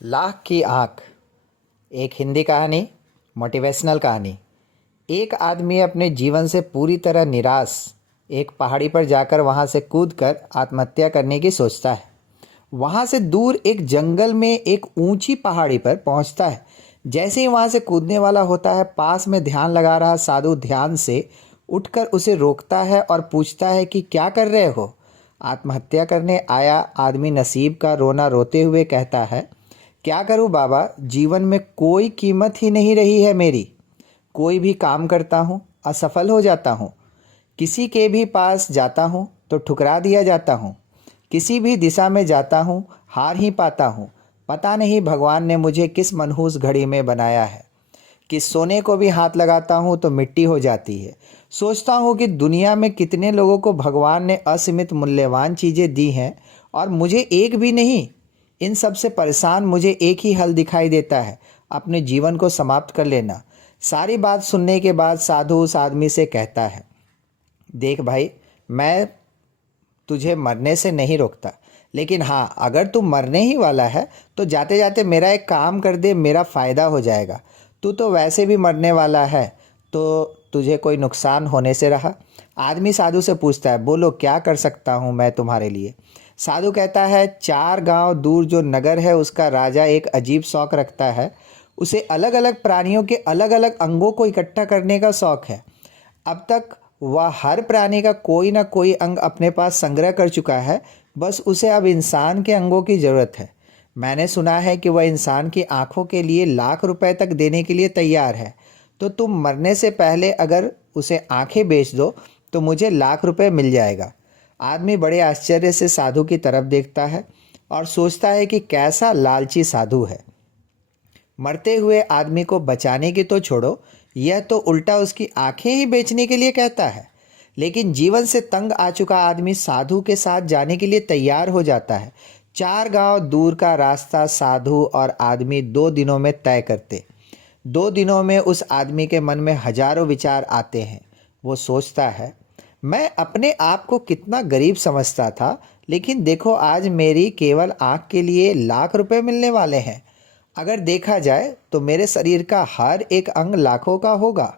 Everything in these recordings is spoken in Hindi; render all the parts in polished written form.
लाख की आँख एक हिंदी कहानी, मोटिवेशनल कहानी। एक आदमी अपने जीवन से पूरी तरह निराश एक पहाड़ी पर जाकर वहाँ से कूदकर आत्महत्या करने की सोचता है। वहाँ से दूर एक जंगल में एक ऊंची पहाड़ी पर पहुँचता है। जैसे ही वहाँ से कूदने वाला होता है, पास में ध्यान लगा रहा साधु ध्यान से उठकर उसे रोकता है और पूछता है कि क्या कर रहे हो? आत्महत्या करने आया आदमी नसीब का रोना रोते हुए कहता है, क्या करूं बाबा, जीवन में कोई कीमत ही नहीं रही है मेरी। कोई भी काम करता हूं, असफल हो जाता हूं। किसी के भी पास जाता हूं तो ठुकरा दिया जाता हूं। किसी भी दिशा में जाता हूं, हार ही पाता हूं। पता नहीं भगवान ने मुझे किस मनहूस घड़ी में बनाया है कि सोने को भी हाथ लगाता हूं तो मिट्टी हो जाती है। सोचता हूं कि दुनिया में कितने लोगों को भगवान ने असीमित मूल्यवान चीज़ें दी हैं और मुझे एक भी नहीं। इन सब से परेशान मुझे एक ही हल दिखाई देता है, अपने जीवन को समाप्त कर लेना। सारी बात सुनने के बाद साधु उस आदमी से कहता है, देख भाई, मैं तुझे मरने से नहीं रोकता, लेकिन हाँ, अगर तू मरने ही वाला है तो जाते जाते मेरा एक काम कर दे, मेरा फ़ायदा हो जाएगा। तू तो वैसे भी मरने वाला है, तो तुझे कोई नुकसान होने से रहा। आदमी साधु से पूछता है, बोलो क्या कर सकता हूँ मैं तुम्हारे लिए। साधु कहता है, 4 गांव दूर जो नगर है उसका राजा एक अजीब शौक रखता है। उसे अलग अलग प्राणियों के अलग अलग अंगों को इकट्ठा करने का शौक है। अब तक वह हर प्राणी का कोई ना कोई अंग अपने पास संग्रह कर चुका है, बस उसे अब इंसान के अंगों की ज़रूरत है। मैंने सुना है कि वह इंसान की आंखों के लिए लाख रुपए तक देने के लिए तैयार है। तो तुम मरने से पहले अगर उसे आंखें बेच दो तो मुझे लाख रुपए मिल जाएगा। आदमी बड़े आश्चर्य से साधु की तरफ देखता है और सोचता है कि कैसा लालची साधु है। मरते हुए आदमी को बचाने की तो छोड़ो, यह तो उल्टा उसकी आंखें ही बेचने के लिए कहता है। लेकिन जीवन से तंग आ चुका आदमी साधु के साथ जाने के लिए तैयार हो जाता है। 4 गांव दूर का रास्ता साधु और आदमी 2 दिनों में तय करते। 2 दिनों में उस आदमी के मन में हजारों विचार आते हैं। वो सोचता है, मैं अपने आप को कितना गरीब समझता था, लेकिन देखो आज मेरी केवल आँख के लिए लाख रुपए मिलने वाले हैं। अगर देखा जाए तो मेरे शरीर का हर एक अंग लाखों का होगा।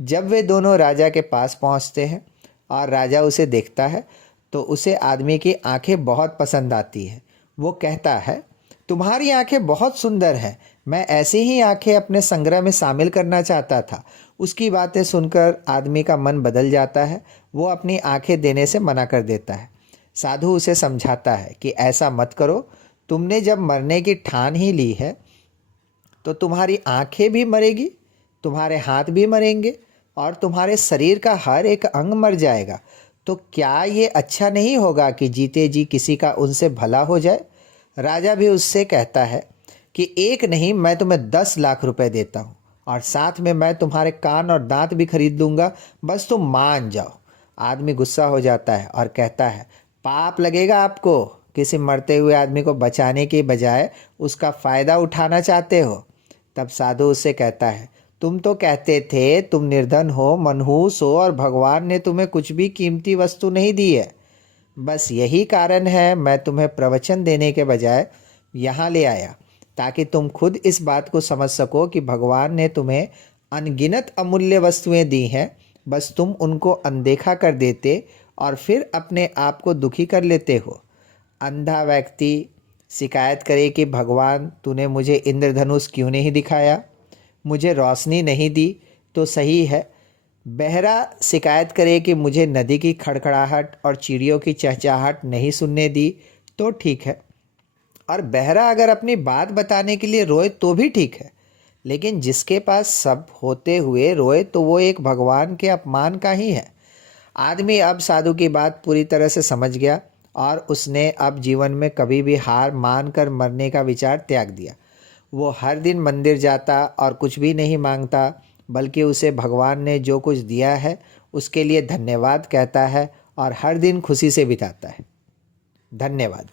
जब वे दोनों राजा के पास पहुंचते हैं और राजा उसे देखता है तो उसे आदमी की आंखें बहुत पसंद आती है। वो कहता है, तुम्हारी आंखें बहुत सुंदर हैं, मैं ऐसी ही आंखें अपने संग्रह में शामिल करना चाहता था। उसकी बातें सुनकर आदमी का मन बदल जाता है। वो अपनी आंखें देने से मना कर देता है। साधु उसे समझाता है कि ऐसा मत करो, तुमने जब मरने की ठान ही ली है तो तुम्हारी आंखें भी मरेगी, तुम्हारे हाथ भी मरेंगे और तुम्हारे शरीर का हर एक अंग मर जाएगा। तो क्या ये अच्छा नहीं होगा कि जीते जी किसी का उनसे भला हो जाए। राजा भी उससे कहता है कि एक नहीं, मैं तुम्हें 10 लाख रुपए देता हूँ और साथ में मैं तुम्हारे कान और दांत भी खरीद लूँगा, बस तुम मान जाओ। आदमी गुस्सा हो जाता है और कहता है, पाप लगेगा आपको, किसी मरते हुए आदमी को बचाने के बजाय उसका फ़ायदा उठाना चाहते हो। तब साधु उससे कहता है, तुम तो कहते थे तुम निर्धन हो, मनहूस हो और भगवान ने तुम्हें कुछ भी कीमती वस्तु नहीं दी है। बस यही कारण है मैं तुम्हें प्रवचन देने के बजाय यहाँ ले आया, ताकि तुम खुद इस बात को समझ सको कि भगवान ने तुम्हें अनगिनत अमूल्य वस्तुएं दी हैं। बस तुम उनको अनदेखा कर देते और फिर अपने आप को दुखी कर लेते हो। अंधा व्यक्ति शिकायत करे कि भगवान तूने मुझे इंद्रधनुष क्यों नहीं दिखाया, मुझे रोशनी नहीं दी, तो सही है। बहरा शिकायत करे कि मुझे नदी की खड़खड़ाहट और चिड़ियों की चहचहाहट नहीं सुनने दी, तो ठीक है। और बहरा अगर अपनी बात बताने के लिए रोए तो भी ठीक है। लेकिन जिसके पास सब होते हुए रोए तो वो एक भगवान के अपमान का ही है। आदमी अब साधु की बात पूरी तरह से समझ गया और उसने अब जीवन में कभी भी हार मान कर मरने का विचार त्याग दिया। वो हर दिन मंदिर जाता और कुछ भी नहीं मांगता, बल्कि उसे भगवान ने जो कुछ दिया है उसके लिए धन्यवाद कहता है और हर दिन खुशी से बिताता है। धन्यवाद।